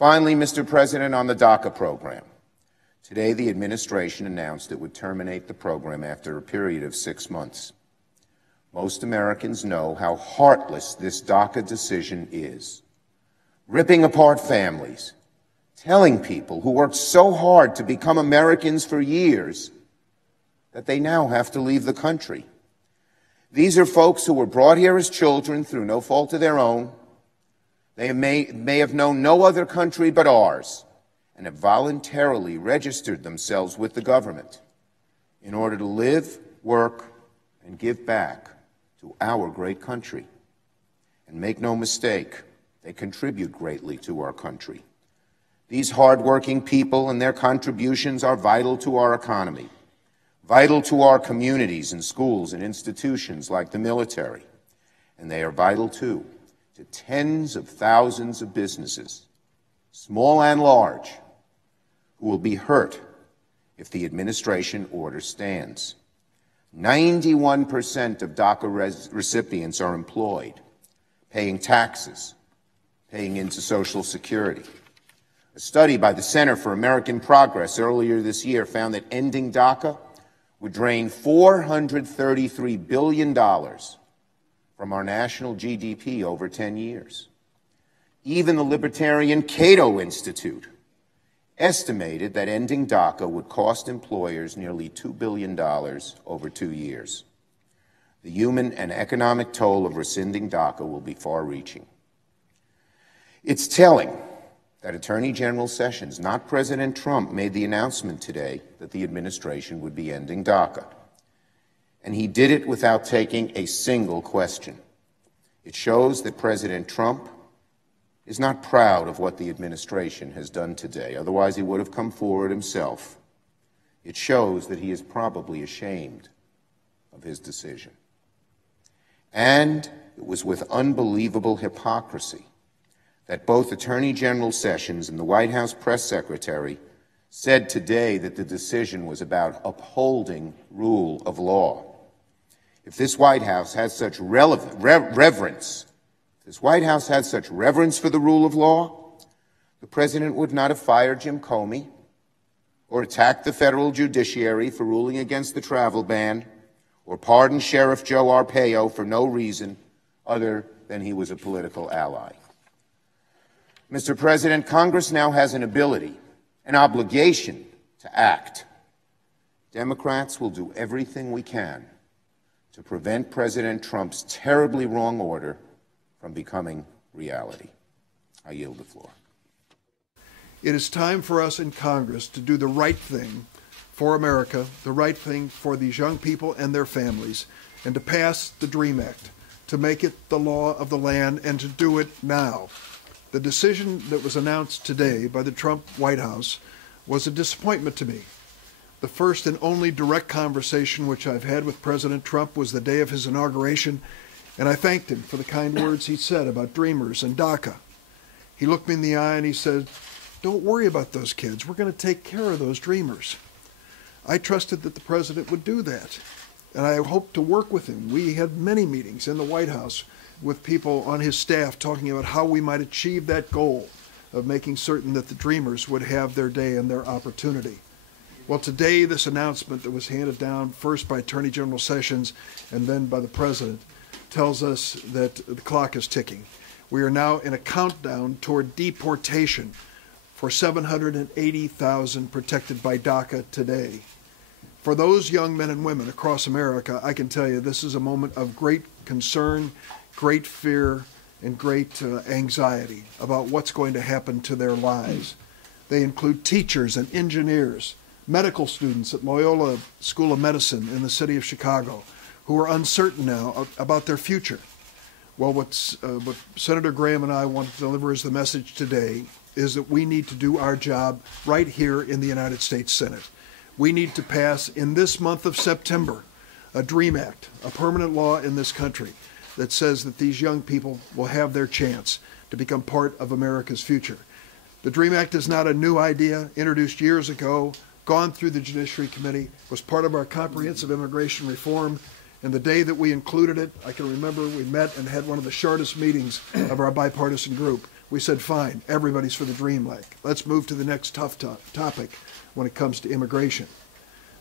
Finally, Mr. President, on the DACA program. Today, the administration announced it would terminate the program after a period of 6 months. Most Americans know how heartless this DACA decision is. Ripping apart families, telling people who worked so hard to become Americans for years that they now have to leave the country. These are folks who were brought here as children through no fault of their own. They may have known no other country but ours and have voluntarily registered themselves with the government in order to live, work, and give back to our great country. And make no mistake, they contribute greatly to our country. These hardworking people and their contributions are vital to our economy, vital to our communities and schools and institutions like the military, and they are vital, too, to tens of thousands of businesses, small and large, who will be hurt if the administration order stands. 91% of DACA recipients are employed, paying taxes, paying into Social Security. A study by the Center for American Progress earlier this year found that ending DACA would drain $433 billion from our national GDP over 10 years. Even the libertarian Cato Institute estimated that ending DACA would cost employers nearly $2 billion over 2 years. The human and economic toll of rescinding DACA will be far-reaching. It's telling that Attorney General Sessions, not President Trump, made the announcement today that the administration would be ending DACA. And he did it without taking a single question. It shows that President Trump is not proud of what the administration has done today. Otherwise, he would have come forward himself. It shows that he is probably ashamed of his decision. And it was with unbelievable hypocrisy that both Attorney General Sessions and the White House press secretary said today that the decision was about upholding rule of law. If this White House had such reverence for the rule of law, the president would not have fired Jim Comey or attacked the federal judiciary for ruling against the travel ban or pardoned Sheriff Joe Arpaio for no reason other than he was a political ally. Mr. President, Congress now has an ability, an obligation to act. Democrats will do everything we can to prevent President Trump's terribly wrong order from becoming reality. I yield the floor. It is time for us in Congress to do the right thing for America, the right thing for these young people and their families, and to pass the DREAM Act, to make it the law of the land, and to do it now. The decision that was announced today by the Trump White House was a disappointment to me. The first and only direct conversation which I've had with President Trump was the day of his inauguration, and I thanked him for the kind words he said about Dreamers and DACA. He looked me in the eye and he said, "Don't worry about those kids. We're going to take care of those Dreamers." I trusted that the president would do that, and I hoped to work with him. We had many meetings in the White House with people on his staff talking about how we might achieve that goal of making certain that the Dreamers would have their day and their opportunity. Well, today, this announcement that was handed down first by Attorney General Sessions and then by the President tells us that the clock is ticking. We are now in a countdown toward deportation for 780,000 protected by DACA today. For those young men and women across America, I can tell you this is a moment of great concern, great fear, and great anxiety about what's going to happen to their lives. They include teachers and engineers, medical students at Loyola School of Medicine in the city of Chicago, who are uncertain now about their future. Well, what Senator Graham and I want to deliver as the message today is that we need to do our job right here in the United States Senate. We need to pass in this month of September a DREAM Act, a permanent law in this country that says that these young people will have their chance to become part of America's future. The DREAM Act is not a new idea, introduced years ago, gone through the Judiciary Committee, was part of our comprehensive immigration reform, and the day that we included it, I can remember we met and had one of the shortest meetings of our bipartisan group We said, fine, everybody's for the Dream Act. Let's move to the next tough topic when it comes to immigration.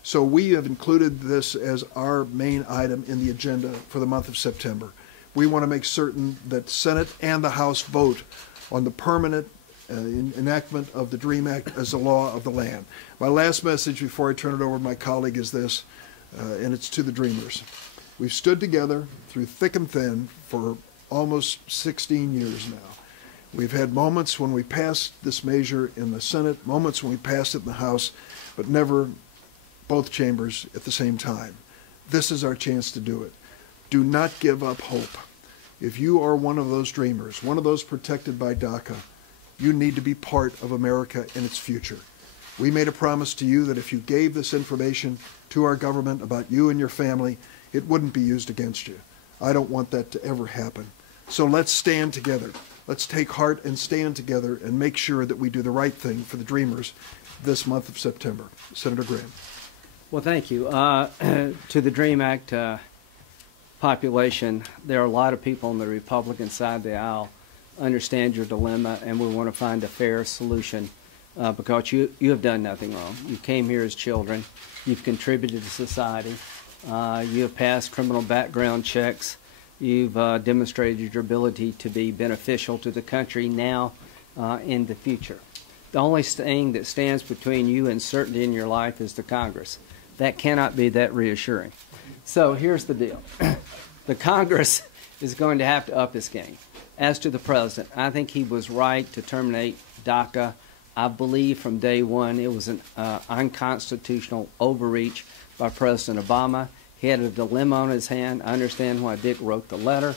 So we have included this as our main item in the agenda for the month of September. We want to make certain that Senate and the House vote on the permanent enactment of the Dream Act as a law of the land. My last message before I turn it over to my colleague is this, and it's to the Dreamers. We've stood together through thick and thin for almost 16 years now. We've had moments when we passed this measure in the Senate, moments when we passed it in the House, but never both chambers at the same time. This is our chance to do it. Do not give up hope. If you are one of those dreamers, one of those protected by DACA, you need to be part of America and its future. We made a promise to you that if you gave this information to our government about you and your family, it wouldn't be used against you. I don't want that to ever happen. So let's stand together. Let's take heart and stand together and make sure that we do the right thing for the Dreamers this month of September. Senator Graham. Well, thank you. To the DREAM Act population, there are a lot of people on the Republican side of the aisle understand your dilemma, and we want to find a fair solution because you have done nothing wrong. You came here as children. You've contributed to society. You have passed criminal background checks. You've demonstrated your ability to be beneficial to the country now and the future. The only thing that stands between you and certainty in your life is the Congress. That cannot be that reassuring. So here's the deal. The Congress is going to have to up its game. As to the President, I think he was right to terminate DACA. I believe from day one it was an unconstitutional overreach by President Obama. He had a dilemma on his hand. I understand why Dick wrote the letter.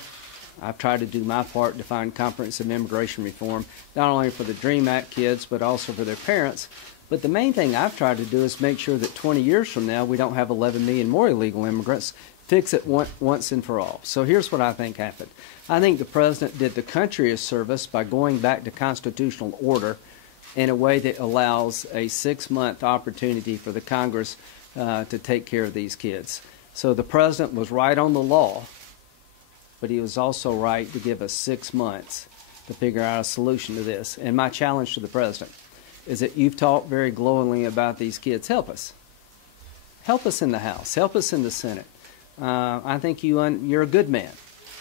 I've tried to do my part to find comprehensive immigration reform, not only for the DREAM Act kids, but also for their parents. But the main thing I've tried to do is make sure that 20 years from now we don't have 11 million more illegal immigrants. Fix it once and for all. So here's what I think happened. I think the President did the country a service by going back to constitutional order in a way that allows a 6-month opportunity for the Congress to take care of these kids. So the President was right on the law, but he was also right to give us 6 months to figure out a solution to this. And my challenge to the President is that you've talked very glowingly about these kids. Help us. Help us in the House. Help us in the Senate. I think you're a good man.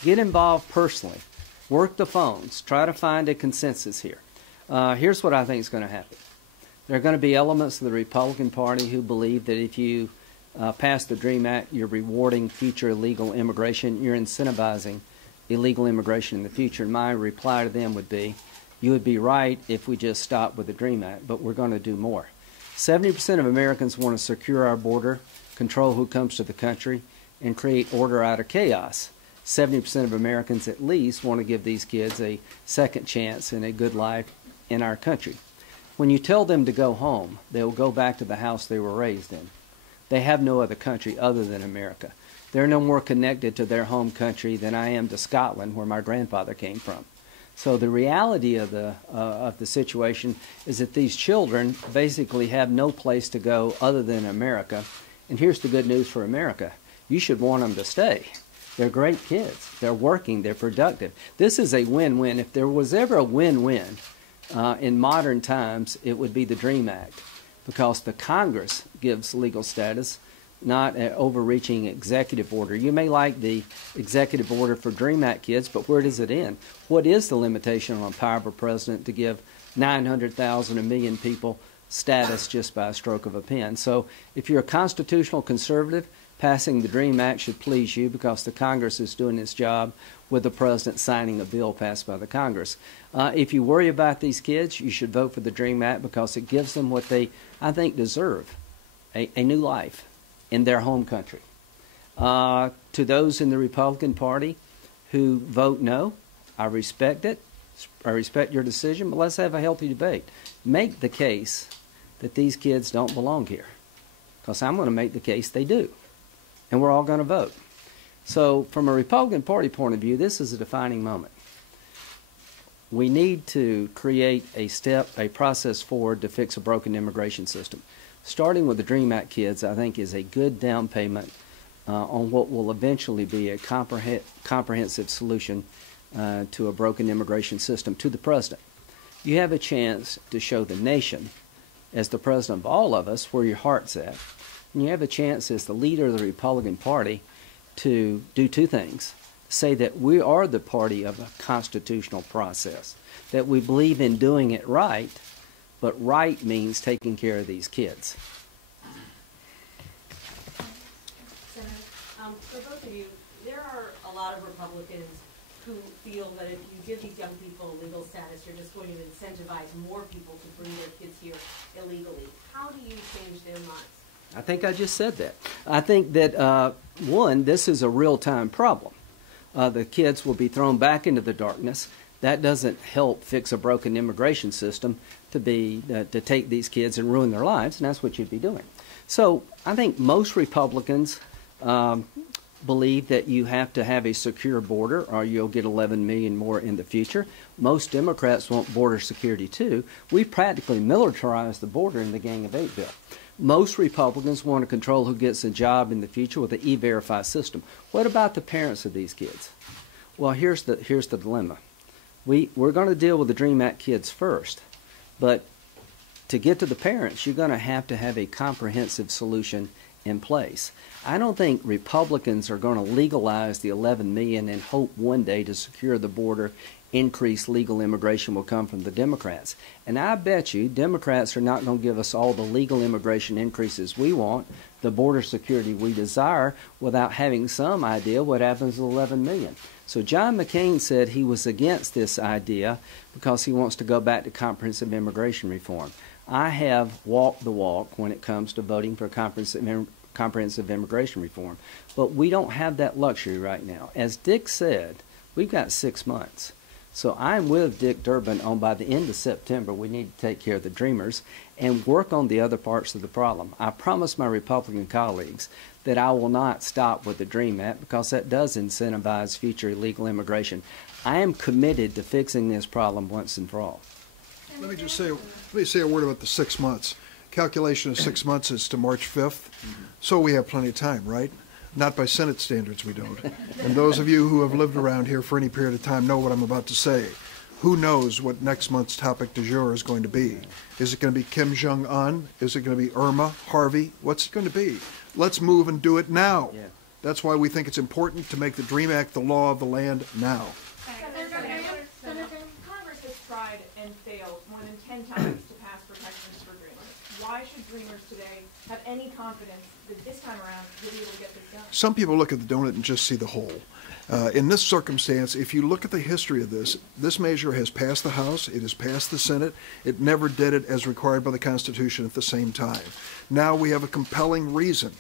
Get involved personally. Work the phones. Try to find a consensus here. Here's what I think is going to happen. There are going to be elements of the Republican Party who believe that if you pass the DREAM Act, you're rewarding future illegal immigration. You're incentivizing illegal immigration in the future. And my reply to them would be, you would be right if we just stopped with the DREAM Act, but we're going to do more. 70% of Americans want to secure our border, control who comes to the country, and create order out of chaos. 70% of Americans at least want to give these kids a second chance and a good life in our country. When you tell them to go home, they will go back to the house they were raised in. They have no other country other than America. They're no more connected to their home country than I am to Scotland, where my grandfather came from. So the reality of the situation is that these children basically have no place to go other than America. And here's the good news for America. You should want them to stay. They're great kids. They're working. They're productive. This is a win-win. If there was ever a win-win in modern times, it would be the DREAM Act, because the Congress gives legal status, not an overreaching executive order. You may like the executive order for DREAM Act kids, but where does it end? What is the limitation on the power of a president to give 900,000, a million people status just by a stroke of a pen? So if you're a constitutional conservative, passing the DREAM Act should please you, because the Congress is doing its job with the president signing a bill passed by the Congress. If you worry about these kids, you should vote for the DREAM Act, because it gives them what they, I think, deserve, a new life in their home country. To those in the Republican Party who vote no, I respect it. I respect your decision, but let's have a healthy debate. Make the case that these kids don't belong here, because I'm going to make the case they do, and we're all going to vote. So from a Republican Party point of view, this is a defining moment. We need to create a process forward to fix a broken immigration system. Starting with the DREAM Act kids, I think, is a good down payment on what will eventually be a comprehensive solution to a broken immigration system to the president. You have a chance to show the nation, as the president of all of us, where your heart's at. And you have a chance as the leader of the Republican Party to do two things. Say that we are the party of a constitutional process, that we believe in doing it right, but right means taking care of these kids. Senator, for both of you, there are a lot of Republicans who feel that if you give these young people legal status, you're just going to incentivize more people to bring their kids here illegally. How do you change their minds? I think I just said that. I think that, one, this is a real-time problem. The kids will be thrown back into the darkness. That doesn't help fix a broken immigration system to take these kids and ruin their lives, and that's what you'd be doing. So I think most Republicans believe that you have to have a secure border or you'll get 11 million more in the future. Most Democrats want border security too. We practically militarized the border in the Gang of Eight bill. Most Republicans want to control who gets a job in the future with the E-Verify system. What about the parents of these kids? Well, here's the dilemma. We're going to deal with the DREAM Act kids first, but to get to the parents, you're going to have a comprehensive solution in place. I don't think Republicans are going to legalize the 11 million and hope one day to secure the border, increased legal immigration will come from the Democrats. And I bet you Democrats are not going to give us all the legal immigration increases we want, the border security we desire, without having some idea what happens with 11 million. So John McCain said he was against this idea because he wants to go back to comprehensive immigration reform. I have walked the walk when it comes to voting for comprehensive immigration reform, but we don't have that luxury right now. As Dick said, we've got 6 months. So I'm with Dick Durbin on by the end of September we need to take care of the Dreamers and work on the other parts of the problem. I promise my Republican colleagues that I will not stop with the DREAM Act because that does incentivize future illegal immigration. I am committed to fixing this problem once and for all. Let me say a word about the 6 months. Calculation of 6 months is to March 5th, so we have plenty of time, right? Not by Senate standards, we don't. And those of you who have lived around here for any period of time know what I'm about to say. Who knows what next month's topic du jour is going to be? Is it going to be Kim Jong-un? Is it going to be Irma, Harvey? What's it going to be? Let's move and do it now. Yeah. That's why we think it's important to make the DREAM Act the law of the land now. Senator, Congress has tried and failed more than 10 times to pass protections for Dreamers. Why should Dreamers today have any confidence that this time around you'll be able to get this done? Some people look at the donut and just see the hole. In this circumstance, if you look at the history of this measure has passed the House, it has passed the Senate, it never did it as required by the Constitution at the same time. Now we have a compelling reason,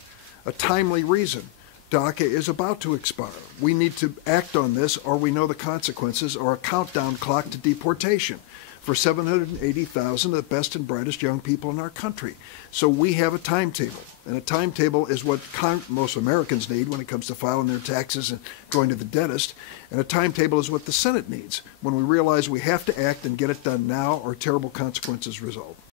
a timely reason. DACA is about to expire. We need to act on this or we know the consequences or a countdown clock to deportation for 780,000 of the best and brightest young people in our country. So we have a timetable, and a timetable is what most Americans need when it comes to filing their taxes and going to the dentist, and a timetable is what the Senate needs when we realize we have to act and get it done now or terrible consequences result.